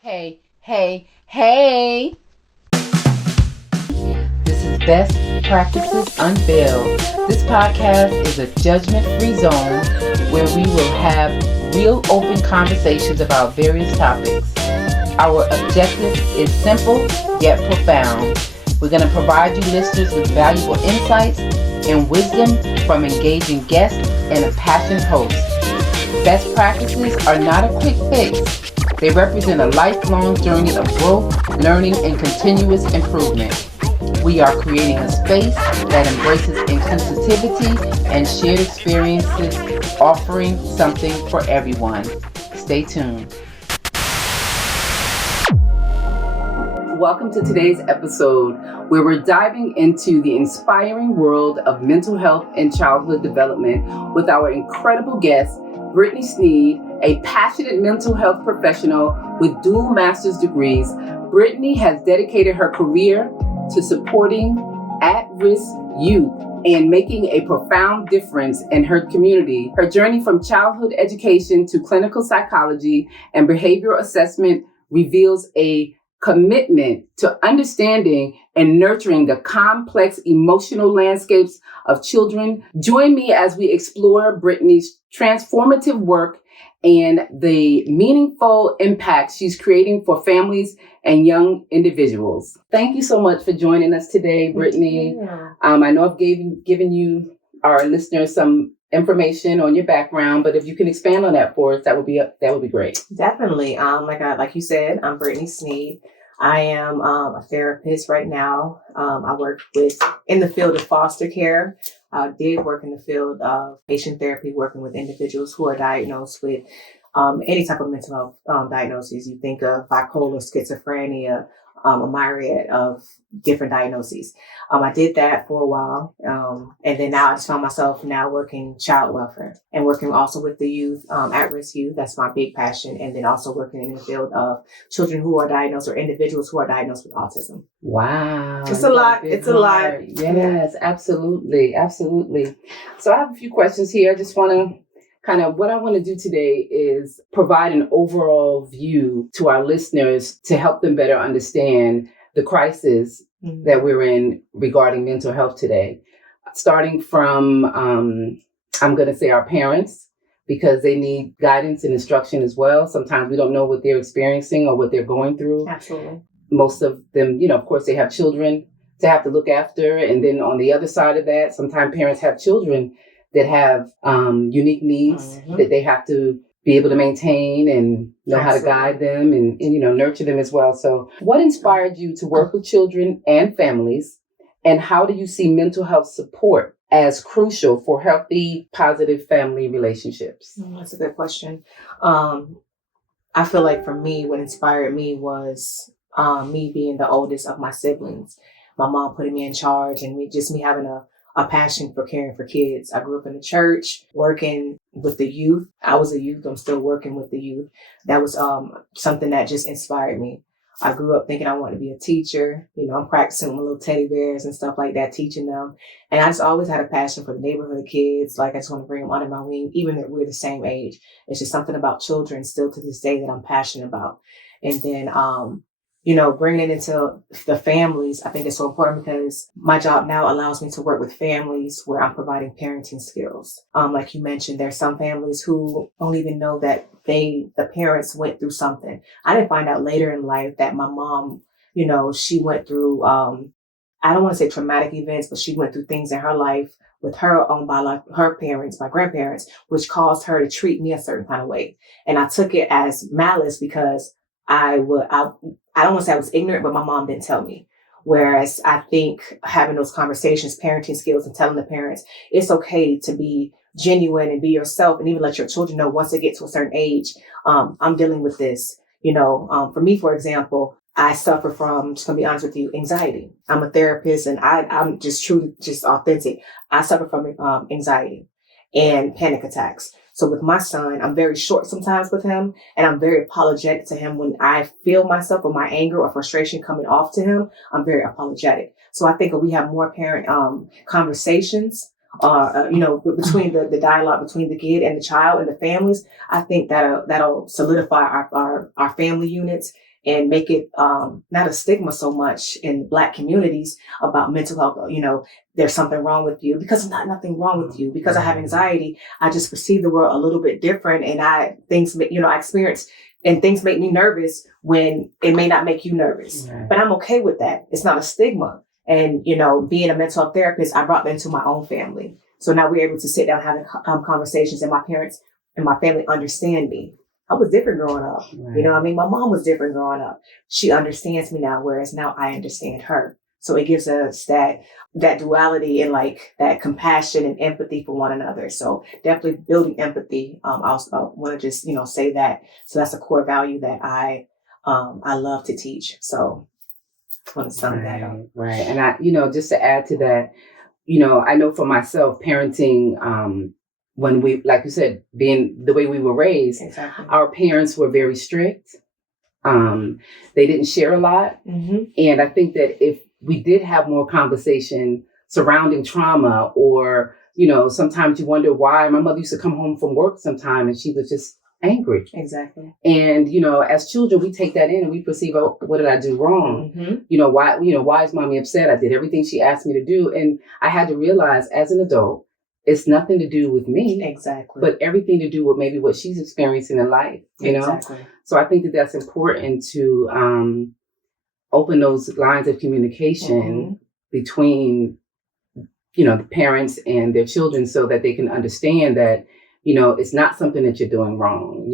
Hey, hey, hey! This is Best Practices Unveiled. This podcast is a judgment-free zone where we will have real open conversations about various topics. Our objective is simple yet profound. We're going to provide you listeners with valuable insights and wisdom from engaging guests and a passionate host. Best practices are not a quick fix. They represent a lifelong journey of growth, learning, and continuous improvement. We are creating a space that embraces inclusivity and shared experiences, offering something for everyone. Stay tuned. Welcome to today's episode, where we're diving into the inspiring world of mental health and childhood development with our incredible guest, Brittney Sneed, a passionate mental health professional with dual master's degrees. Brittney has dedicated her career to supporting at-risk youth and making a profound difference in her community. Her journey from childhood education to clinical psychology and behavioral assessment reveals a commitment to understanding and nurturing the complex emotional landscapes of children. Join me as we explore Brittney's transformative work and the meaningful impact she's creating for families and young individuals. Thank you so much for joining us today, Brittney. I know I've given you, our listeners, some information on your background, but if you can expand on that for us, that would be great. Definitely. Like you said, I'm Brittney Sneed. I am a therapist right now. I work in the field of foster care. I did work in the field of patient therapy, working with individuals who are diagnosed with any type of mental health diagnoses. You think of bipolar, schizophrenia, a myriad of different diagnoses. I did that for a while. And then now I just found myself now working child welfare and working also with the youth, at-risk youth. That's my big passion. And then also working in the field of children who are diagnosed or individuals who are diagnosed with autism. Wow. It's a lot. It's a lot. Yes, absolutely. Absolutely. So I have a few questions here. I just want to what I want to do today is provide an overall view to our listeners to help them better understand the crisis that we're in regarding mental health today. Starting from, I'm going to say our parents, because they need guidance and instruction as well. Sometimes we don't know what they're experiencing or what they're going through. Absolutely. Most of them, of course, they have children to have to look after. And then on the other side of that, sometimes parents have children that have unique needs that they have to be able to maintain and know how to guide them and nurture them as well. So what inspired you to work with children and families, and how do you see mental health support as crucial for healthy, positive family relationships? That's a good question. I feel like for me, what inspired me was me being the oldest of my siblings. My mom putting me in charge and me having a passion for caring for kids. I grew up in the church, working with the youth. I was a youth. I'm still working with the youth. That was something that just inspired me. I grew up thinking I wanted to be a teacher. I'm practicing with my little teddy bears and stuff like that, teaching them. And I just always had a passion for the neighborhood kids. Like, I just want to bring them under my wing, even if we're the same age. It's just something about children still to this day that I'm passionate about. And then, bringing it into the families, I think it's so important because my job now allows me to work with families where I'm providing parenting skills. Like you mentioned, there's some families who don't even know that the parents went through something. I didn't find out later in life that my mom, she went through, I don't want to say traumatic events, but she went through things in her life with her own her parents, my grandparents, which caused her to treat me a certain kind of way. And I took it as malice because I don't want to say I was ignorant, but my mom didn't tell me. Whereas I think having those conversations, parenting skills, and telling the parents it's okay to be genuine and be yourself, and even let your children know once they get to a certain age, I'm dealing with this. For me, for example, I suffer from, just gonna be honest with you, anxiety. I'm a therapist and I'm just truly just authentic. I suffer from anxiety and panic attacks. So with my son, I'm very short sometimes with him, and I'm very apologetic to him when I feel myself or my anger or frustration coming off to him. I'm very apologetic. So I think if we have more parent conversations, between the dialogue between the kid and the child and the families, I think that'll solidify our family units and make it not a stigma so much in Black communities about mental health. There's something wrong with you, because there's nothing wrong with you. Because I have anxiety, I just perceive the world a little bit different, and I experience, and things make me nervous when it may not make you nervous. Right. But I'm okay with that. It's not a stigma. And, being a mental health therapist, I brought that into my own family. So now we're able to sit down having conversations, and my parents and my family understand me. I was different growing up. Right. My mom was different growing up. She understands me now, whereas now I understand her. So it gives us that duality and like that compassion and empathy for one another. So definitely building empathy. I also want to just, say that. So that's a core value that I love to teach. So I want to sum that up. Right. And I, just to add to that, I know for myself, parenting, when we, like you said, being the way we were raised, exactly. Our parents were very strict. They didn't share a lot. Mm-hmm. And I think that if we did have more conversation surrounding trauma, or, sometimes you wonder why. My mother used to come home from work sometime and she was just angry. Exactly. And, as children, we take that in and we perceive, oh, what did I do wrong? Mm-hmm. Why is mommy upset? I did everything she asked me to do. And I had to realize as an adult, it's nothing to do with me. Exactly. But everything to do with maybe what she's experiencing in life, Exactly. So I think that that's important to open those lines of communication mm-hmm. between, the parents and their children, so that they can understand that, it's not something that you're doing wrong.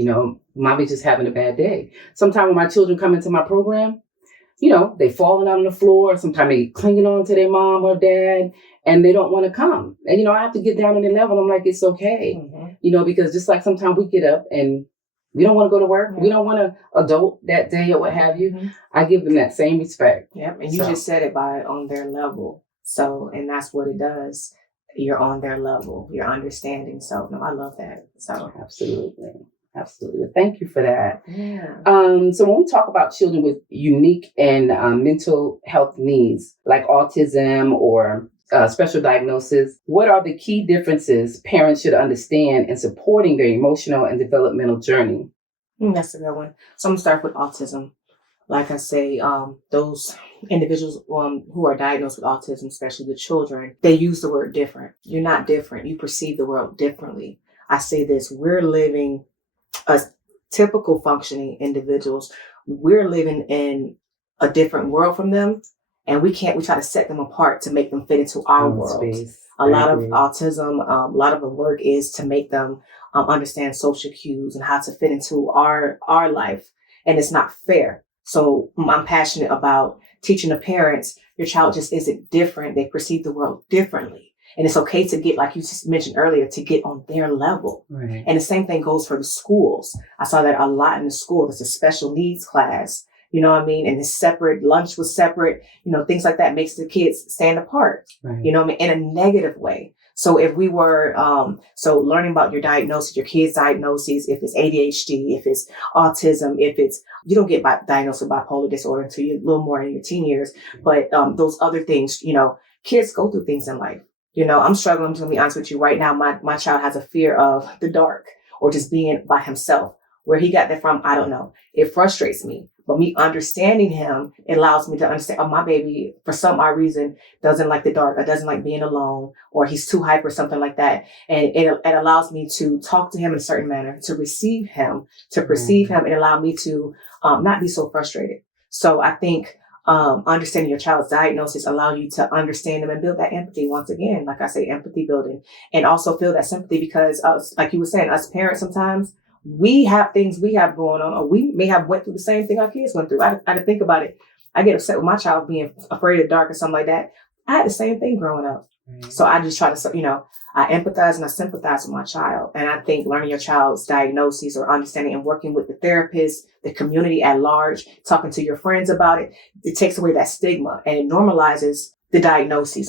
Mommy's just having a bad day. Sometimes when my children come into my program, they falling on the floor. Sometimes they clinging on to their mom or dad, and they don't want to come. And, I have to get down on their level. I'm like, it's okay. Mm-hmm. Because just like sometimes we get up and we don't want to go to work. Mm-hmm. We don't want to adult that day or what have you. Mm-hmm. I give them that same respect. Yep. And you just said it on their level. So, and that's what it does. You're on their level. You're understanding. So, no, I love that. So, absolutely. Thank you for that. Yeah. So when we talk about children with unique and mental health needs, like autism or special diagnosis, what are the key differences parents should understand in supporting their emotional and developmental journey? That's a good one. So I'm going to start with autism. Like I say, those individuals who are diagnosed with autism, especially the children, they use the word different. You're not different. You perceive the world differently. I say this, we're living as typical functioning individuals. We're living in a different world from them, and we try to set them apart to make them fit into our world. Space. A lot of autism, a lot of the work is to make them understand social cues and how to fit into our life. And it's not fair. So I'm passionate about teaching the parents, your child just isn't different. They perceive the world differently. And it's okay to get, like you just mentioned earlier, to get on their level. Right. And the same thing goes for the schools. I saw that a lot in the school. There's a special needs class, and it's separate. Lunch was separate, things like that makes the kids stand apart, right. In a negative way. So if we were, learning about your diagnosis, your kid's diagnoses, if it's ADHD, if it's autism, you don't get diagnosed with bipolar disorder until you're a little more in your teen years. But those other things, kids go through things in life. I'm struggling. I'm just gonna be honest with you right now. My child has a fear of the dark or just being by himself. Where he got that from, I don't know. It frustrates me. But me understanding him, it allows me to understand, my baby, for some odd reason, doesn't like the dark or doesn't like being alone, or he's too hyper, something like that. And it allows me to talk to him in a certain manner, to receive him, to perceive him, and allow me to not be so frustrated. So I think understanding your child's diagnosis allow you to understand them and build that empathy. Once again, like I say, empathy building, and also feel that sympathy, because like you were saying, us parents sometimes, we have things we have going on, or we may have went through the same thing our kids went through. I had to think about it. I get upset with my child being afraid of the dark or something like that. I had the same thing growing up. Mm-hmm. So I just try to, I empathize and I sympathize with my child. And I think learning your child's diagnoses or understanding and working with the therapist, the community at large, talking to your friends about it, it takes away that stigma and it normalizes the diagnosis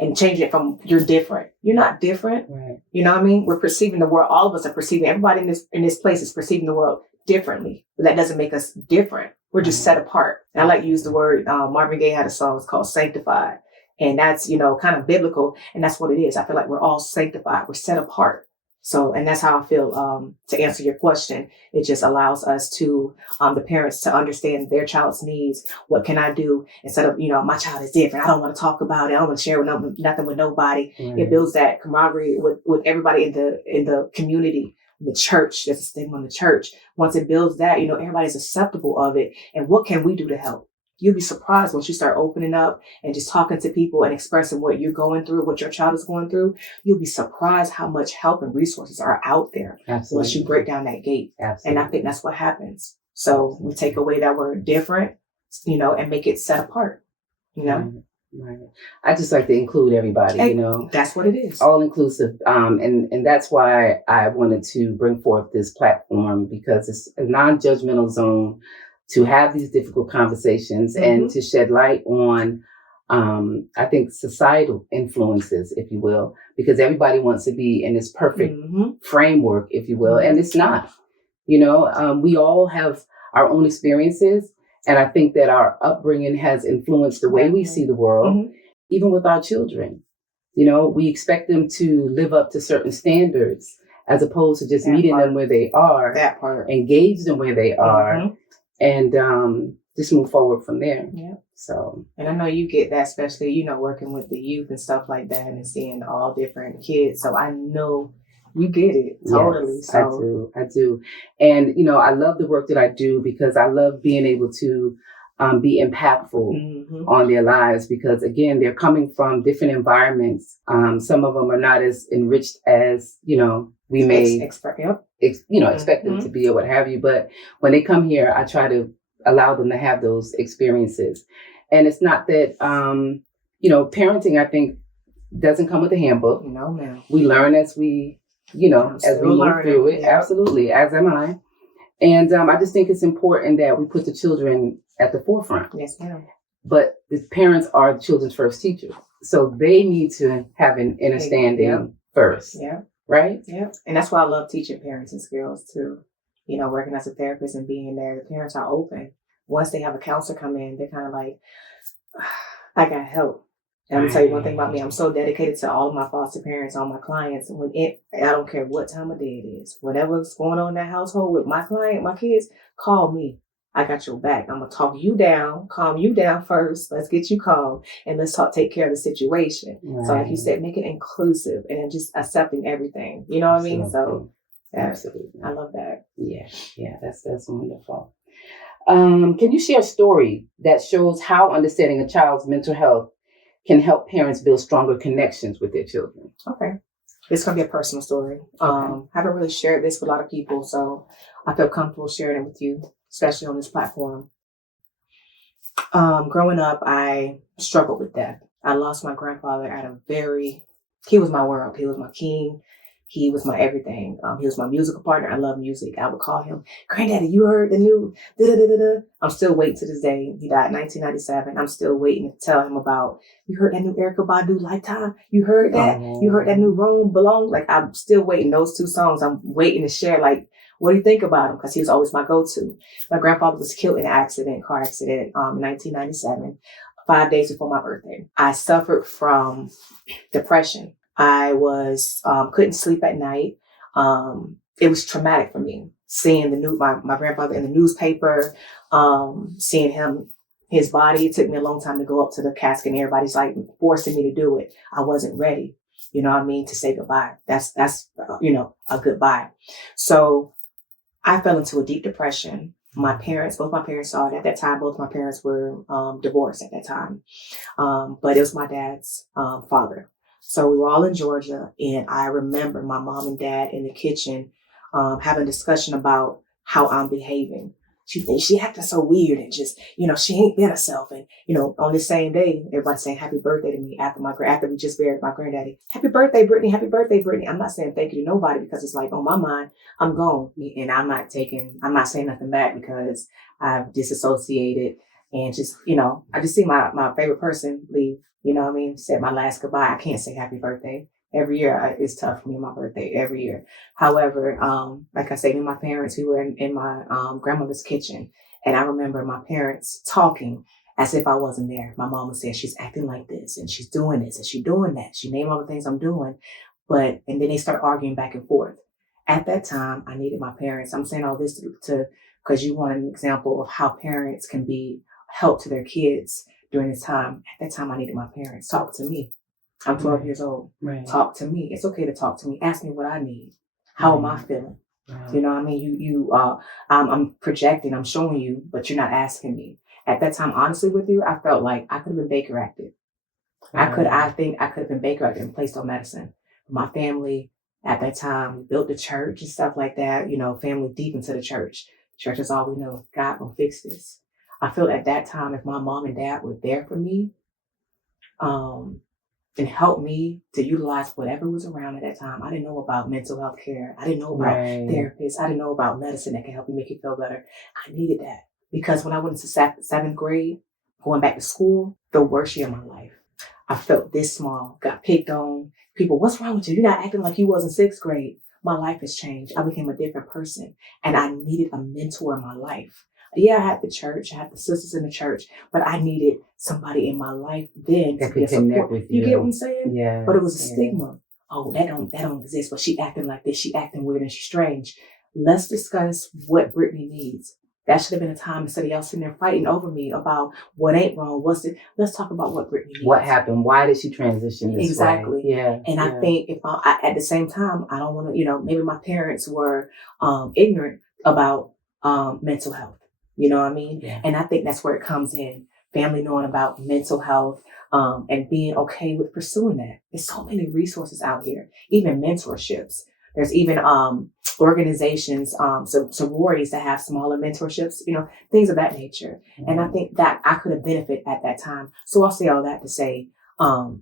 and change it from you're different. You're not different. Right. You know what I mean? We're perceiving the world. All of us are perceiving, everybody in this place is perceiving the world differently, but that doesn't make us different. We're just set apart. And I like to use the word, Marvin Gaye had a song, it's called Sanctified. And that's, kind of biblical. And that's what it is. I feel like we're all sanctified. We're set apart. So, and that's how I feel, to answer your question. It just allows us to, the parents to understand their child's needs. What can I do instead of, my child is different. I don't want to talk about it. I don't want to share nothing with nobody. Right. It builds that camaraderie with everybody in the community, the church. There's a stigma in the church. Once it builds that, everybody's acceptable of it. And what can we do to help? You'll be surprised once you start opening up and just talking to people and expressing what you're going through, what your child is going through. You'll be surprised how much help and resources are out there. Absolutely. Once you break down that gate. Absolutely. And I think that's what happens. So we take away that word different, and make it set apart, Right. I just like to include everybody, That's what it is. All inclusive. And that's why I wanted to bring forth this platform, because it's a non-judgmental zone to have these difficult conversations and to shed light on, I think, societal influences, if you will, because everybody wants to be in this perfect framework, if you will, and it's not. We all have our own experiences, and I think that our upbringing has influenced the way we see the world, even with our children. We expect them to live up to certain standards as opposed to just meeting them where they are, engage them where they are, and just move forward from there. Yeah. So, and I know you get that, especially, working with the youth and stuff like that and seeing all different kids. So I know you get it totally. Yes, so I do. And, I love the work that I do because I love being able to be impactful on their lives, because again, they're coming from different environments. Some of them are not as enriched as, we may expect them to be or what have you. But when they come here, I try to allow them to have those experiences. And it's not that, parenting, I think, doesn't come with a handbook. No, ma'am. We learn as we, as we move through it. Yeah. Absolutely. As am I. And I just think it's important that we put the children at the forefront. Yes, ma'am. But the parents are the children's first teachers. So they need to have an understanding first. Yeah. Right? Yeah. And that's why I love teaching parenting skills too. Working as a therapist and being there, the parents are open. Once they have a counselor come in, they're kind of like, I got help. And I'm gonna tell you one thing about me. I'm so dedicated to all of my foster parents, all my clients. I don't care what time of day it is. Whatever's going on in that household with my client, my kids, call me. I got your back. I'm gonna talk you down, calm you down first. Let's get you calm and let's take care of the situation. Right. So like you said, make it inclusive and just accepting everything. You know what I mean? So absolutely, I love that. Yeah, that's wonderful. Can you share a story that shows how understanding a child's mental health can help parents build stronger connections with their children? Okay. It's going to be a personal story. I haven't really shared this with a lot of people, so I feel comfortable sharing it with you, especially on this platform. Growing up, I struggled with death. I lost my grandfather he was my world. He was my king. He was my everything. He was my musical partner. I love music. I would call him, Granddaddy, you heard the new da-da-da-da-da. I'm still waiting to this day. He died in 1997. I'm still waiting to tell him about, you heard that new Erykah Badu Lifetime? You heard that? You heard that new Rome Belong? Like, I'm still waiting. Those two songs, I'm waiting to share. Like, what do you think about him? Because he was always my go-to. My grandfather was killed in an car accident, in 1997, 5 days before my birthday. I suffered from depression. I couldn't sleep at night. It was traumatic for me seeing my grandfather in the newspaper, seeing his body. It took me a long time to go up to the casket and everybody's like forcing me to do it. I wasn't ready, to say goodbye. That's a goodbye. So I fell into a deep depression. Both my parents saw it at that time. Both my parents were divorced at that time. But it was my dad's father. So we were all in Georgia, and I remember my mom and dad in the kitchen having a discussion about how I'm behaving. She acting so weird and just, she ain't been herself. And, on the same day, everybody saying happy birthday to me after we just buried my granddaddy. Happy birthday, Brittney. Happy birthday, Brittney. I'm not saying thank you to nobody because it's like on my mind, I'm gone. And I'm not saying nothing back because I've disassociated and just, I just see my favorite person leave. Said my last goodbye. I can't say happy birthday. Every year it's tough for me on my birthday, every year. However, like I said, me and my parents, we were in my grandmother's kitchen. And I remember my parents talking as if I wasn't there. My mama said, she's acting like this and she's doing this and she's doing that. She named all the things I'm doing. and then they start arguing back and forth. At that time, I needed my parents. I'm saying all this to because you want an example of how parents can be help to their kids during this time. At that time, I needed my parents. Talk to me. I'm 12 years old. Right. Talk to me. It's okay to talk to me. Ask me what I need. How am I feeling? Right. You know what I mean? I'm projecting, I'm showing you, but you're not asking me. At that time, honestly with you, I felt like I could have been Baker acted. Right. I think I could have been Baker acted and placed on medicine. My family at that time, we built the church and stuff like that, family deep into the church. Church is all we know. God will fix this. I feel at that time, if my mom and dad were there for me, and helped me to utilize whatever was around at that time. I didn't know about mental health care. I didn't know about therapists. I didn't know about medicine that can help you make you feel better. I needed that because when I went into seventh grade, going back to school, the worst year of my life. I felt this small, got picked on. People, what's wrong with you? You're not acting like you was in sixth grade. My life has changed. I became a different person and I needed a mentor in my life. Yeah, I had the church, I had the sisters in the church, but I needed somebody in my life then that to be a support. with you. You get what I'm saying? Yeah. But it was a stigma. Oh, that don't exist. But she acting like this. She acting weird and she's strange. Let's discuss what Brittney needs. That should have been a time instead of y'all sitting there fighting over me about what ain't wrong. Let's talk about what Brittney needs. What happened? Why did she transition this exactly. way? Yeah. And I think if at the same time, I don't want to, maybe my parents were ignorant about mental health. You know what I mean? Yeah. And I think that's where it comes in. Family knowing about mental health and being okay with pursuing that. There's so many resources out here, even mentorships. There's even organizations, sororities that have smaller mentorships, things of that nature. Mm-hmm. And I think that I could have benefited at that time. So I'll say all that to say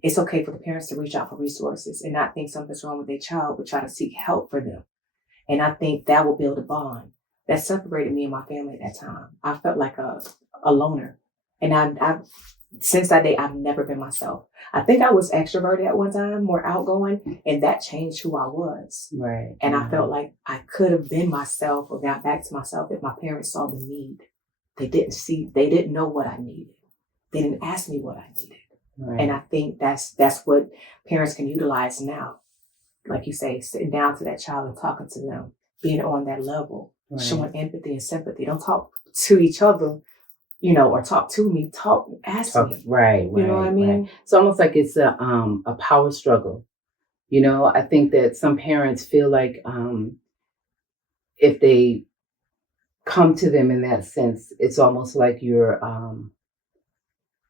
it's okay for the parents to reach out for resources and not think something's wrong with their child, but try to seek help for them. And I think that will build a bond. That separated me and my family at that time. I felt like a loner. And I since that day, I've never been myself. I think I was extroverted at one time, more outgoing, and that changed who I was. Right. And I felt like I could have been myself or got back to myself if my parents saw the need. They didn't know what I needed. They didn't ask me what I needed. Right. And I think that's what parents can utilize now. Like you say, sitting down to that child and talking to them, being on that level. Right. Showing empathy and sympathy. Don't talk to each other, or talk to me. Ask me. Right. You know what I mean? Right. It's almost like it's a power struggle. I think that some parents feel like if they come to them in that sense, it's almost like you're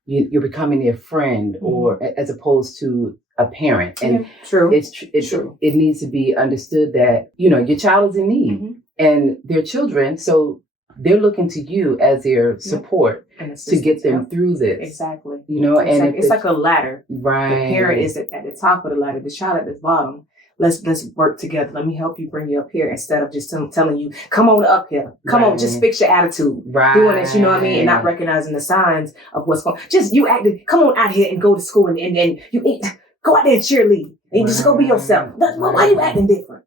becoming their friend, mm-hmm. or as opposed to a parent. And true. It's true. It needs to be understood that your child is in need. Mm-hmm. And they're children, so they're looking to you as their support to get them through this. Exactly. It's like a ladder. Right. The parent is at the top of the ladder, the child at the bottom. Let's work together. Let me help you bring you up here instead of just telling you, come on up here. Come on, just fix your attitude. Right. Doing this, you know what I mean? And not recognizing the signs of what's going on. Just you acting, come on out here and go to school and you eat. Go out there and cheerlead. And just go be yourself. Why are you acting different?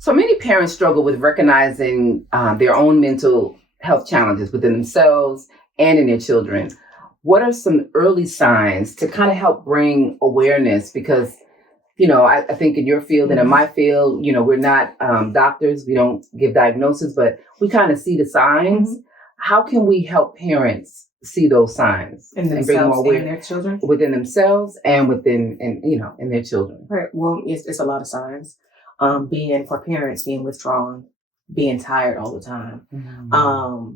So many parents struggle with recognizing their own mental health challenges within themselves and in their children. What are some early signs to kind of help bring awareness? Because, I think in your field and in my field, we're not doctors. We don't give diagnosis, but we kind of see the signs. Mm-hmm. How can we help parents see those signs and bring more awareness in their children, within themselves and in their children? Right. Well, it's a lot of signs. For parents, being withdrawn, being tired all the time, mm-hmm.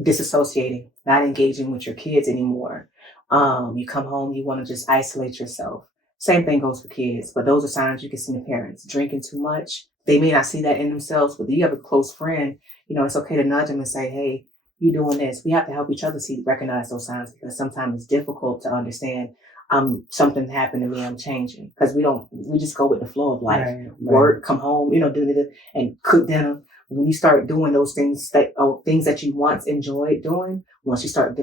Disassociating, not engaging with your kids anymore. You come home, you want to just isolate yourself. Same thing goes for kids, but those are signs you can see in parents. Drinking too much. They may not see that in themselves, but you have a close friend, it's okay to nudge them and say, hey, you doing this. We have to help each other recognize those signs because sometimes it's difficult to understand something happened to me, I'm changing. Because we just go with the flow of life. Right. Work, come home, and cook dinner. When you start doing those things things that you once enjoyed doing, once you start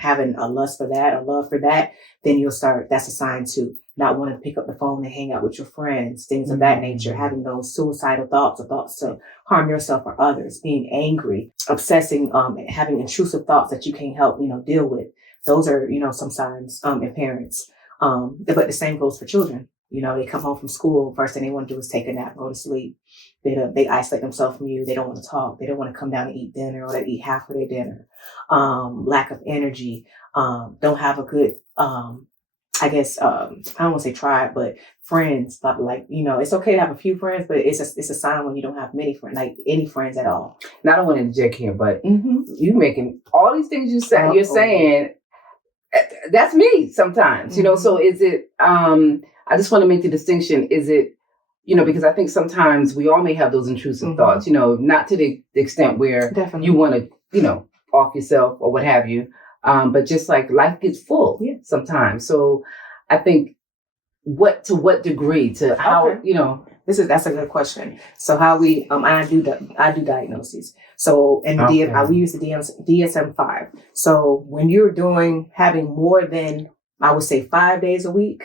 having a lust for that, a love for that, then that's a sign to not want to pick up the phone and hang out with your friends, things mm-hmm. of that nature, having those suicidal thoughts or thoughts to harm yourself or others, being angry, obsessing, having intrusive thoughts that you can't help, deal with. Those are, some signs in parents. But the same goes for children. You know, they come home from school, first thing they want to do is take a nap, go to sleep. They isolate themselves from you. They don't want to talk. They don't want to come down and eat dinner, or they eat half of their dinner. Lack of energy. Don't have a good, I guess, I don't want to say tribe, but friends. Like, you know, it's okay to have a few friends, but it's a sign when you don't have many friends, like any friends at all. And I don't want to interject here, but you making all these things you're saying, that's me sometimes, you know. So is it, I just want to make the distinction, is it, you know, because I think sometimes we all may have those intrusive thoughts, you know, not to the extent where you want to, you know, off yourself or what have you. But just like life gets full sometimes. So I think to what degree, to how, you know. That's a good question. So how we, I do diagnoses. So in the we use the DSM-5. So when you're having more than, I would say 5 days a week,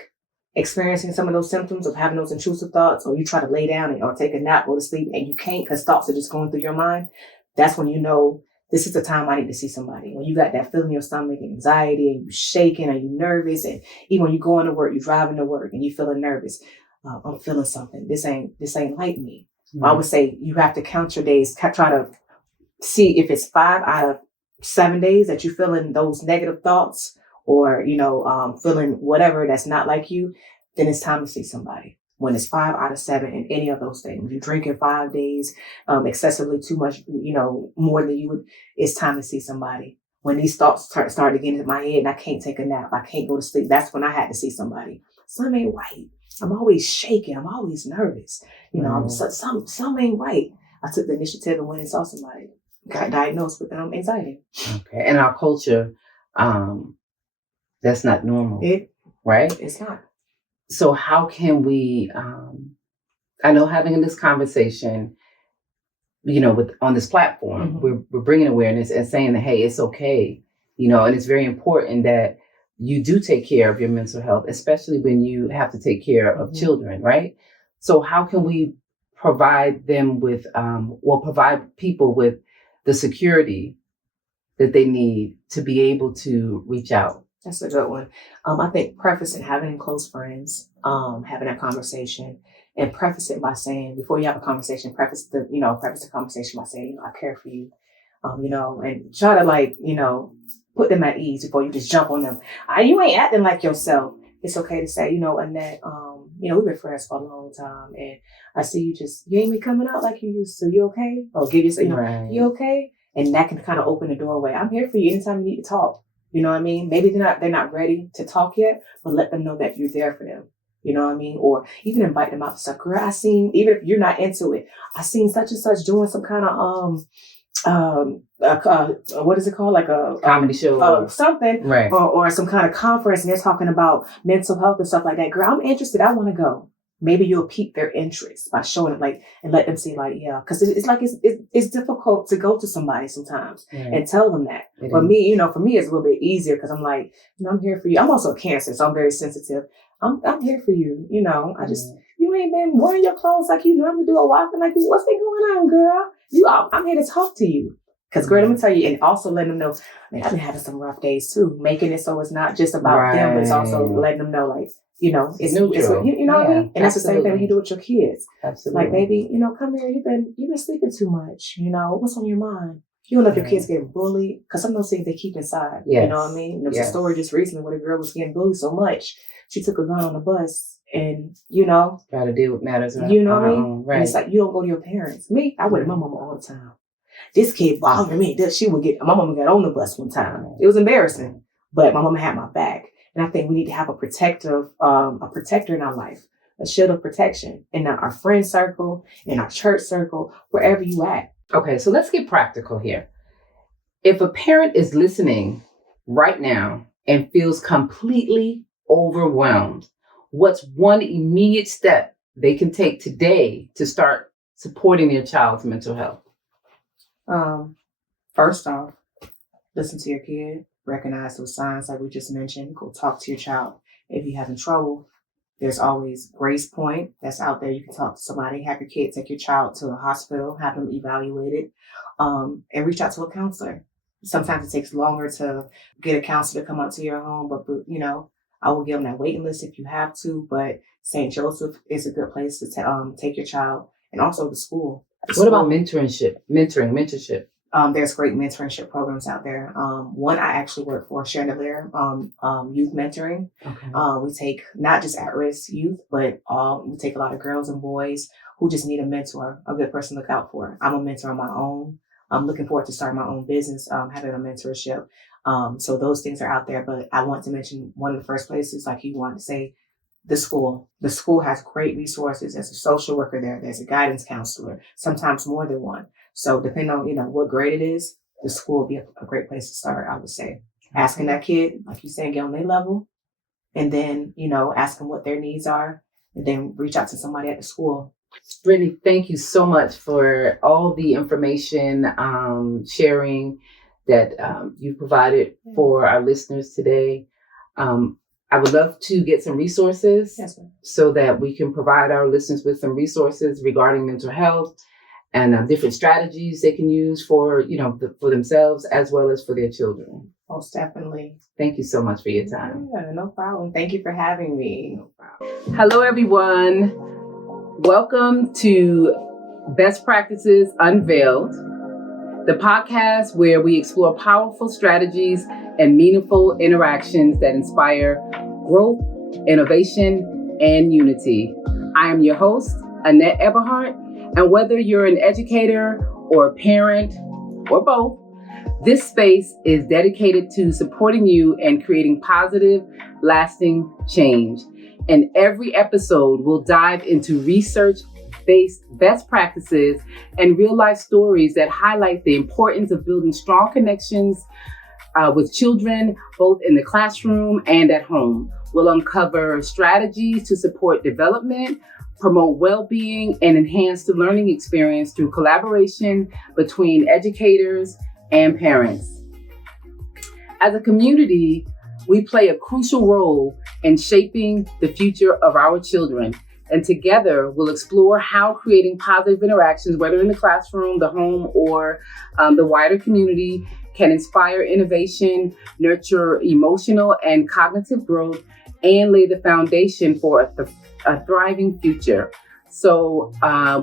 experiencing some of those symptoms of having those intrusive thoughts, or you try to lay down or take a nap, go to sleep, and you can't because thoughts are just going through your mind, that's when you know this is the time I need to see somebody. When you got that feeling in your stomach, anxiety, and you're shaking, and you're nervous, and even when you're going to work, you're driving to work, and you're feeling nervous. I'm feeling something. This ain't like me. I would say you have to count your days. Try to see if it's 5 out of 7 days that you're feeling those negative thoughts, or, you know, feeling whatever that's not like you, then it's time to see somebody. When it's 5 out of 7 in any of those things, you're drinking 5 days, excessively too much, you know, more than you would, it's time to see somebody. When these thoughts start to get into my head and I can't take a nap, I can't go to sleep, that's when I had to see somebody. Something ain't right. I'm always shaking. I'm always nervous. You know, some ain't right. I took the initiative and went and saw somebody. Got diagnosed with anxiety. Okay. In our culture, that's not normal, right? It's not. So how can we, I know having this conversation, you know, on this platform, we're bringing awareness and saying that, hey, it's okay, you know, and it's very important that you do take care of your mental health, especially when you have to take care of children, right? So how can we provide them with, provide people with the security that they need to be able to reach out? That's a good one. I think prefacing having close friends, having that conversation, and preface it by saying, before you have a conversation, preface the conversation by saying, you know, I care for you, you know, and try to, like, you know, put them at ease before you just jump on them. You ain't acting like yourself. It's okay to say, you know, Annette, you know, we've been friends for a long time, and I see you ain't been coming out like you used to. You okay? Or give yourself, you know, you okay? And that can kind of open the doorway. I'm here for you anytime you need to talk. You know what I mean? Maybe they're not ready to talk yet, but let them know that you're there for them. You know what I mean? Or even invite them out to stuff. Girl, I seen, even if you're not into it, I seen such and such doing some kind of what is it called? Like a comedy show, something, right? Or some kind of conference, and they're talking about mental health and stuff like that. Girl, I'm interested. I want to go. Maybe you'll pique their interest by showing it, like, and let them see, like, yeah, because it's like it's difficult to go to somebody sometimes and tell them that. But me, you know, for me, it's a little bit easier because I'm like, you know, I'm here for you. I'm also a Cancer, so I'm very sensitive. I'm here for you. You know, I just, you ain't been wearing your clothes like you normally do or walking like you. What's been going on, girl? I'm here to talk to you. Because, girl, let me tell you, and also letting them know, man, I've been having some rough days too. Making it so it's not just about them, but it's also letting them know, like, you know, it's neutral. You know what I mean? And that's the same thing when you do with your kids. Absolutely. Like, baby, you know, come here. You've been sleeping too much. You know, what's on your mind? You don't know if your kids getting bullied, because some of those things they keep inside. You know what I mean? There was a story just recently where the girl was getting bullied so much, she took a gun on the bus and, you know, try to deal with matters. You know what I mean? Right. And it's like, you don't go to your parents. Me, I went to my mama all the time. This kid bothered me. My mama got on the bus one time. It was embarrassing, but my mama had my back. And I think we need to have a protector in our life, a shield of protection in our friend circle, in our church circle, wherever you at. Okay, so let's get practical here. If a parent is listening right now and feels completely overwhelmed, what's one immediate step they can take today to start supporting their child's mental health? First off, listen to your kid. Recognize those signs like we just mentioned. Go talk to your child. If you're having trouble, there's always Grace Point that's out there. You can talk to somebody, have your kid take your child to a hospital, have them evaluated, and reach out to a counselor. Sometimes it takes longer to get a counselor to come out to your home, but you know, I will give them that waiting list if you have to, but St. Joseph is a good place to take your child, and also the school. What about mentorship? There's great mentorship programs out there. One I actually work for, Chandelier, youth mentoring. Okay. We take not just at-risk youth, but we take a lot of girls and boys who just need a mentor, a good person to look out for. I'm a mentor on my own. I'm looking forward to starting my own business, having a mentorship. So those things are out there. But I want to mention one of the first places, like you wanted to say, the school. The school has great resources. There's a social worker there. There's a guidance counselor, sometimes more than one. So depending on, what grade it is, the school will be a great place to start, I would say. Asking that kid, like you said, get on their level, and then, ask them what their needs are, and then reach out to somebody at the school. Brittney, thank you so much for all the information sharing that you provided for our listeners today. I would love to get some resources so that we can provide our listeners with some resources regarding mental health and different strategies they can use for, for themselves as well as for their children. Most definitely. Thank you so much for your time. Yeah, no problem. Thank you for having me. No problem. Hello, everyone. Welcome to Best Practices Unveiled, the podcast where we explore powerful strategies and meaningful interactions that inspire growth, innovation, and unity. I am your host, Annette Eberhart, and whether you're an educator or a parent or both, this space is dedicated to supporting you and creating positive, lasting change. In every episode, we'll dive into research-based best practices and real-life stories that highlight the importance of building strong connections with children, both in the classroom and at home. We'll uncover strategies to support development, promote well-being, and enhance the learning experience through collaboration between educators and parents. As a community, we play a crucial role in shaping the future of our children. And together, we'll explore how creating positive interactions, whether in the classroom, the home, or the wider community, can inspire innovation, nurture emotional and cognitive growth, and lay the foundation for a thriving future. So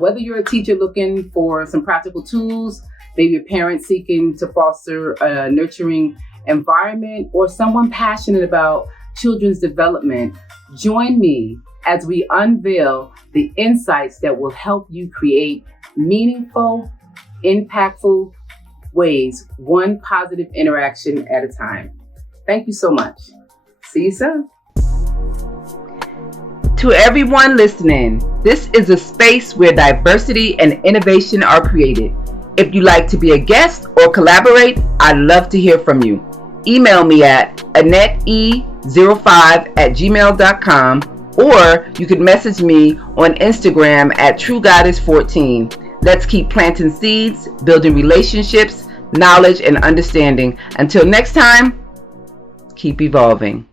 whether you're a teacher looking for some practical tools, maybe a parent seeking to foster a nurturing environment, or someone passionate about children's development, join me as we unveil the insights that will help you create meaningful, impactful ways, one positive interaction at a time. Thank you so much. See you soon. To everyone listening, this is a space where diversity and innovation are created. If you'd like to be a guest or collaborate, I'd love to hear from you. Email me at AnnetteE05@gmail.com, or you can message me on Instagram at TrueGoddess14. Let's keep planting seeds, building relationships, knowledge, and understanding. Until next time, keep evolving.